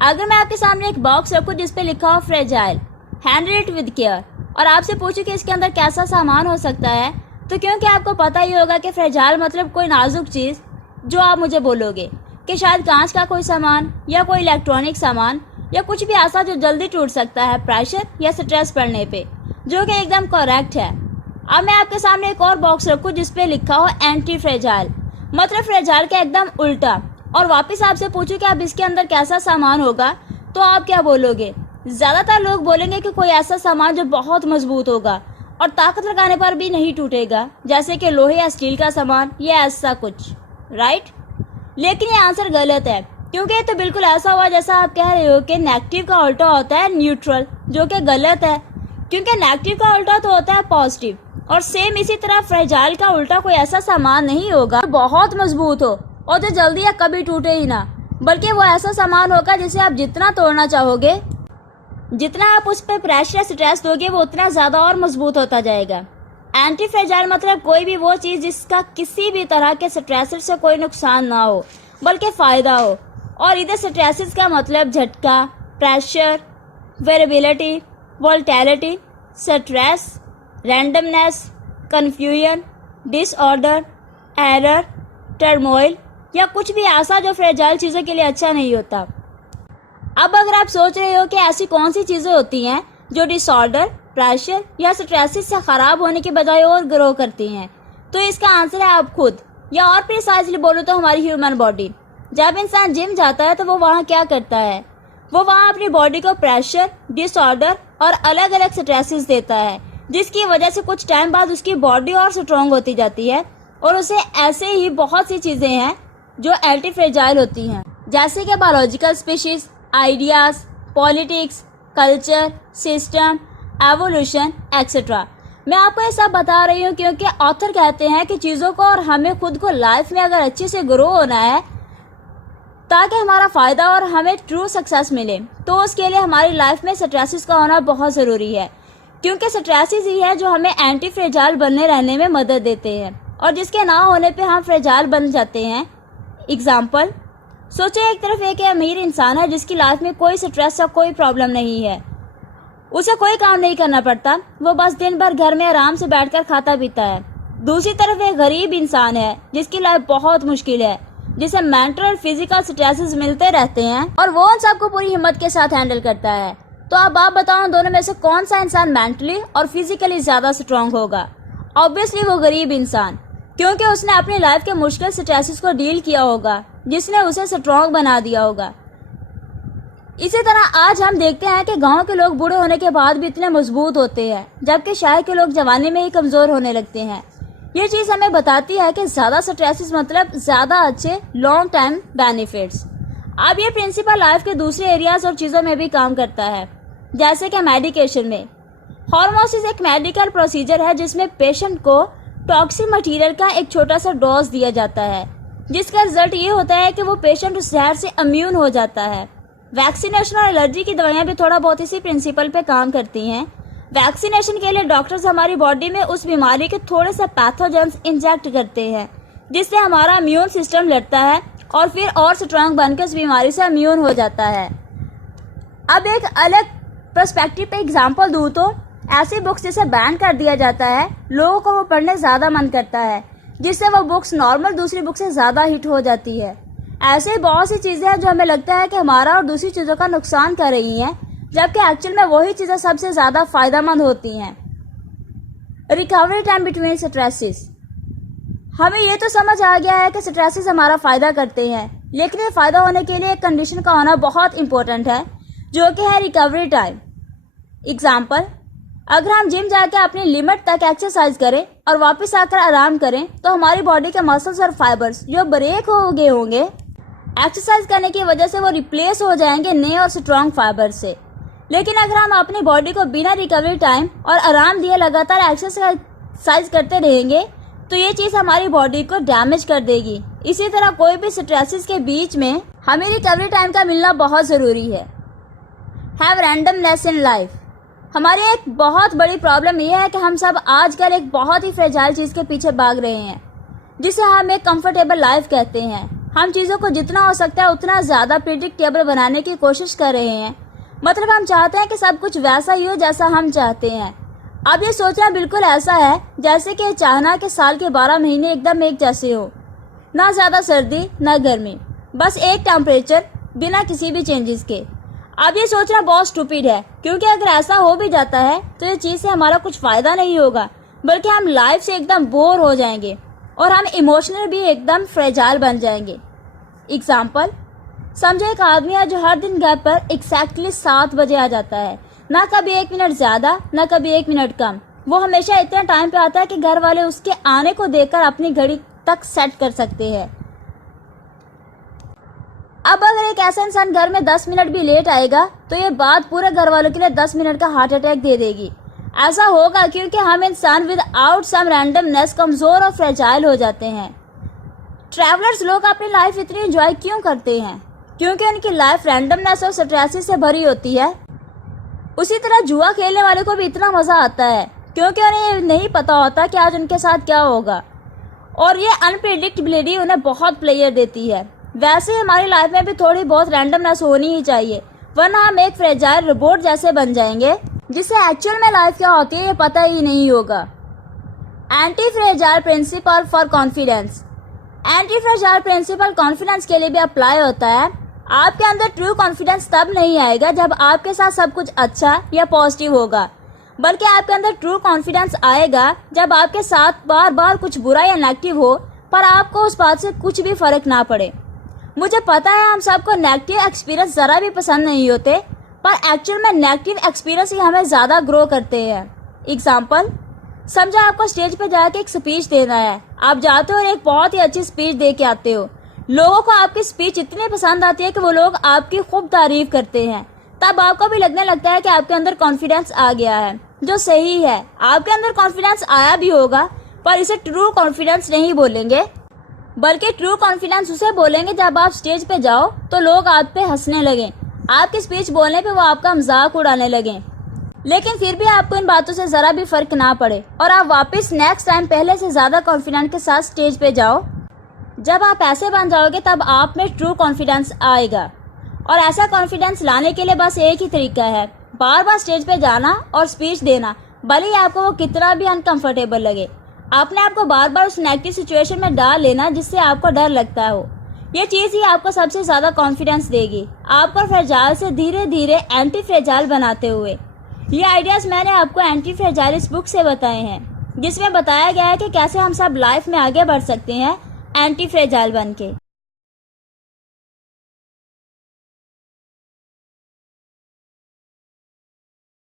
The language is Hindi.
अगर मैं आपके सामने एक बॉक्स रखूं जिस पे लिखा हो fragile, handle it with care, और आपसे पूछूं कि इसके अंदर कैसा सामान हो सकता है, तो क्योंकि आपको पता ही होगा कि फ्रेजाइल मतलब कोई नाजुक चीज़, जो आप मुझे बोलोगे कि शायद कांच का कोई सामान या कोई इलेक्ट्रॉनिक सामान या कुछ भी ऐसा जो जल्दी टूट सकता है प्रेशर या स्ट्रेस पड़ने पे, जो कि एकदम करेक्ट है। अब मैं आपके सामने एक और बॉक्स रखूं जिस पे लिखा हो एंटी फ्रेजाइल, मतलब फ्रेजाइल का एकदम उल्टा, और वापस आपसे पूछूं कि अब इसके अंदर कैसा सामान होगा, तो आप क्या बोलोगे? ज़्यादातर लोग बोलेंगे कि कोई ऐसा सामान जो बहुत मजबूत होगा और ताकत लगाने पर भी नहीं टूटेगा, जैसे कि लोहे या स्टील का सामान या ऐसा कुछ, राइट? लेकिन ये आंसर गलत है, क्योंकि ये तो बिल्कुल ऐसा हुआ जैसा आप कह रहे हो कि नेगेटिव का उल्टा होता है न्यूट्रल, जो कि गलत है, क्योंकि नेगेटिव का उल्टा तो होता है पॉजिटिव। और सेम इसी तरह फ्रेजाइल का उल्टा कोई ऐसा सामान नहीं होगा जो बहुत मजबूत हो और जो जल्दी या कभी टूटे ही ना, बल्कि वो ऐसा सामान होगा जिसे आप जितना तोड़ना चाहोगे, जितना आप उस पर प्रेशर या स्ट्रेस दोगे, वो उतना ज़्यादा और मजबूत होता जाएगा। एंटी फ्रेजाइल मतलब कोई भी वो चीज़ जिसका किसी भी तरह के स्ट्रेसर से कोई नुकसान ना हो, बल्कि फ़ायदा हो। और इधर स्ट्रेसेस का मतलब झटका, pressure, variability, volatility, stress, randomness, confusion, disorder, error, turmoil या कुछ भी ऐसा जो फ्रेजाइल चीज़ों के लिए अच्छा नहीं होता। अब अगर आप सोच रहे हो कि ऐसी कौन सी चीज़ें होती हैं जो डिसऑर्डर, प्रेशर या स्ट्रेसेस से ख़राब होने के बजाय और ग्रो करती हैं, तो इसका आंसर है आप खुद, या और प्रिसाइजली बोलो तो हमारी ह्यूमन बॉडी। जब इंसान जिम जाता है तो वो वहाँ क्या करता है? वो वहाँ अपनी बॉडी को प्रेशर, डिसऑर्डर और अलग अलग स्ट्रेसेस देता है, जिसकी वजह से कुछ टाइम बाद उसकी बॉडी और स्ट्रॉन्ग होती जाती है। और उसे ऐसे ही बहुत सी चीज़ें हैं जो एंटी फ्रेजाइल होती हैं, जैसे कि biological species, ideas, politics, culture, system, evolution etcetera. मैं आपको ये सब बता रही हूँ क्योंकि ऑथर कहते हैं कि चीज़ों को और हमें खुद को लाइफ में अगर अच्छे से ग्रो होना है, ताकि हमारा फ़ायदा और हमें ट्रू सक्सेस मिले, तो उसके लिए हमारी लाइफ में स्ट्रेसेस का होना बहुत ज़रूरी है, क्योंकि स्ट्रेसेस ही है जो हमें एंटी फ्रेजाइल बनने रहने में मदद देते हैं, और जिसके ना होने पे हम फ्रेजाइल बन जाते हैं। एग्जाम्पल, सोचिए एक तरफ एक अमीर इंसान है जिसकी लाइफ में कोई स्ट्रेस या कोई प्रॉब्लम नहीं है, उसे कोई काम नहीं करना पड़ता, वो बस दिन भर घर में आराम से बैठकर खाता पीता है। दूसरी तरफ एक गरीब इंसान है जिसकी लाइफ बहुत मुश्किल है, जिसे मेंटल और फिजिकल स्ट्रेसेस मिलते रहते हैं, और वो उन सबको पूरी हिम्मत के साथ हैंडल करता है। तो अब आप बताओ दोनों में से कौन सा इंसान मेंटली और फिजिकली ज़्यादा स्ट्रांग होगा? ऑब्वियसली वो गरीब इंसान, क्योंकि उसने अपनी लाइफ के मुश्किल स्ट्रेसेस को डील किया होगा, जिसने उसे स्ट्रांग बना दिया होगा। इसी तरह आज हम देखते हैं कि गांव के लोग बूढ़े होने के बाद भी इतने मजबूत होते हैं, जबकि शहर के लोग जवानी में ही कमज़ोर होने लगते हैं। ये चीज़ हमें बताती है कि ज़्यादा स्ट्रेसेस मतलब ज़्यादा अच्छे लॉन्ग टाइम बेनिफिट्स। अब ये प्रिंसिपल लाइफ के दूसरे एरियाज और चीज़ों में भी काम करता है, जैसे कि मेडिकेशन में। हार्मोसिस एक मेडिकल प्रोसीजर है जिसमें पेशेंट को टॉक्सिक मटेरियल का एक छोटा सा डोज दिया जाता है, जिसका रिजल्ट ये होता है कि वो पेशेंट उस जहर से इम्यून हो जाता है। वैक्सीनेशन और एलर्जी की दवाइयाँ भी थोड़ा बहुत इसी प्रिंसिपल पे काम करती हैं। वैक्सीनेशन के लिए डॉक्टर्स हमारी बॉडी में उस बीमारी के थोड़े से पैथोजेंस इंजेक्ट करते हैं, जिससे हमारा इम्यून सिस्टम लड़ता है और फिर और स्ट्रांग बनकर उस बीमारी से इम्यून हो जाता है। अब एक अलग पर्सपेक्टिव पे एग्जांपल दूँ तो ऐसी बुक्स जिसे बैन कर दिया जाता है, लोगों को वो पढ़ने ज़्यादा मन करता है, जिससे वो बुक्स नॉर्मल दूसरी बुक से ज़्यादा हिट हो जाती है। ऐसे बहुत सी चीज़ें हैं जो हमें लगता है कि हमारा और दूसरी चीज़ों का नुकसान कर रही हैं, जबकि एक्चुअल में वही चीज़ें सबसे ज़्यादा फ़ायदेमंद होती हैं। Recovery time between stresses. हमें ये तो समझ आ गया है कि स्ट्रेसेस हमारा फ़ायदा करते हैं, लेकिन ये फ़ायदा होने के लिए एक कंडीशन का होना बहुत इंपॉर्टेंट है, जो कि है रिकवरी टाइम। एग्जाम्पल, अगर हम जिम जाकर अपनी लिमिट तक एक्सरसाइज करें और वापस आकर आराम करें, तो हमारी बॉडी के मसल्स और फाइबर्स जो ब्रेक हो गए होंगे एक्सरसाइज करने की वजह से, वो रिप्लेस हो जाएंगे नए और स्ट्रॉन्ग फाइबर से। लेकिन अगर हम अपनी बॉडी को बिना रिकवरी टाइम और आराम दिए लगातार एक्सरसाइज करते रहेंगे, तो ये चीज़ हमारी बॉडी को डैमेज कर देगी। इसी तरह कोई भी स्ट्रेसेस के बीच में हमें रिकवरी टाइम का मिलना बहुत ज़रूरी है। Have randomness in life. हमारी एक बहुत बड़ी प्रॉब्लम यह है कि हम सब आजकल एक बहुत ही फ्रेजाइल चीज़ के पीछे भाग रहे हैं, जिसे हम एक कंफर्टेबल लाइफ कहते हैं। हम चीज़ों को जितना हो सकता है उतना ज़्यादा प्रिडिक्टेबल बनाने की कोशिश कर रहे हैं। मतलब हम चाहते हैं कि सब कुछ वैसा ही हो जैसा हम चाहते हैं। अब ये सोचना बिल्कुल ऐसा है जैसे कि चाहना कि साल के 12 महीने एकदम एक जैसे हो, ना ज़्यादा सर्दी ना गर्मी, बस एक टेम्परेचर बिना किसी भी चेंजेस के। अब ये सोचना बहुत स्टूपिड है, क्योंकि अगर ऐसा हो भी जाता है तो ये चीज़ से हमारा कुछ फ़ायदा नहीं होगा, बल्कि हम लाइफ से एकदम बोर हो जाएंगे और हम इमोशनल भी एकदम फ्रेजाइल बन जाएंगे। एग्जाम्पल, समझो एक आदमी है जो हर दिन घर पर एग्जैक्टली 7 बजे आ जाता है, ना कभी 1 मिनट ज़्यादा ना कभी 1 मिनट कम। वो हमेशा इतने टाइम पे आता है कि घर वाले उसके आने को देखकर अपनी घड़ी तक सेट कर सकते हैं। अब अगर एक ऐसा इंसान घर में 10 मिनट भी लेट आएगा तो ये बात पूरे घर वालों के लिए 10 मिनट का हार्ट अटैक दे देगी। ऐसा होगा क्योंकि हम इंसान विद आउट सम रैंडमनेस कमज़ोर और फ्रेजाइल हो जाते हैं। ट्रैवलर्स लोग अपनी लाइफ इतनी एंजॉय क्यों करते हैं? क्योंकि उनकी लाइफ रैंडमनेस और स्ट्रेस से भरी होती है। उसी तरह जुआ खेलने वाले को भी इतना मज़ा आता है क्योंकि उन्हें ये नहीं पता होता कि आज उनके साथ क्या होगा, और ये अनप्रिडिक्टेबिलिटी उन्हें बहुत प्लेयर देती है। वैसे हमारी लाइफ में भी थोड़ी बहुत रैंडमनेस होनी ही चाहिए, वरना हम एक फ्रेजाइल रोबोट जैसे बन जाएंगे जिसे एक्चुअल में लाइफ क्या होती है ये पता ही नहीं होगा। Anti fragile principle for confidence. Anti fragile principle confidence के लिए भी अप्लाई होता है। आपके अंदर ट्रू कॉन्फिडेंस तब नहीं आएगा जब आपके साथ सब कुछ अच्छा या पॉजिटिव होगा, बल्कि आपके अंदर ट्रू कॉन्फिडेंस आएगा जब आपके साथ बार बार कुछ बुरा या नेगेटिव हो, पर आपको उस बात से कुछ भी फर्क ना पड़े। मुझे पता है हम सबको नेगेटिव एक्सपीरियंस ज़रा भी पसंद नहीं होते, पर एक्चुअल में नेगेटिव एक्सपीरियंस ही हमें ज़्यादा ग्रो करते हैं। एग्जाम्पल, समझो आपको स्टेज पर जाके एक स्पीच देना है। आप जाते हो और एक बहुत ही अच्छी स्पीच दे के आते हो। लोगों को आपकी स्पीच इतनी पसंद आती है कि वो लोग आपकी खूब तारीफ करते हैं। तब आपको भी लगने लगता है कि आपके अंदर कॉन्फिडेंस आ गया है, जो सही है। आपके अंदर कॉन्फिडेंस आया भी होगा, पर इसे ट्रू कॉन्फिडेंस नहीं बोलेंगे, बल्कि ट्रू कॉन्फिडेंस उसे बोलेंगे जब आप स्टेज पे जाओ तो लोग आप पे हंसने लगें, आपकी स्पीच बोलने पे वो आपका मजाक उड़ाने लगें, लेकिन फिर भी आपको इन बातों से ज़रा भी फर्क ना पड़े और आप वापस नेक्स्ट टाइम पहले से ज़्यादा कॉन्फिडेंस के साथ स्टेज पे जाओ। जब आप ऐसे बन जाओगे तब आप में ट्रू कॉन्फिडेंस आएगा, और ऐसा कॉन्फिडेंस लाने के लिए बस एक ही तरीका है, बार बार स्टेज पे जाना और स्पीच देना, भले ही आपको वो कितना भी अनकंफर्टेबल लगे। अपने आप को बार बार उस नेगेटिव सिचुएशन में डाल लेना जिससे आपको डर लगता हो। ये चीज़ ही आपको सबसे ज़्यादा कॉन्फिडेंस देगी, आपको फ्रेजाइल से धीरे धीरे एंटी फ्रेजाइल बनाते हुए। ये आइडियाज़ मैंने आपको एंटी फ्रेजाइल इस बुक से बताए हैं, जिसमें बताया गया है कि कैसे हम सब लाइफ में आगे बढ़ सकते हैं एंटी फ्रेजाइल बन के।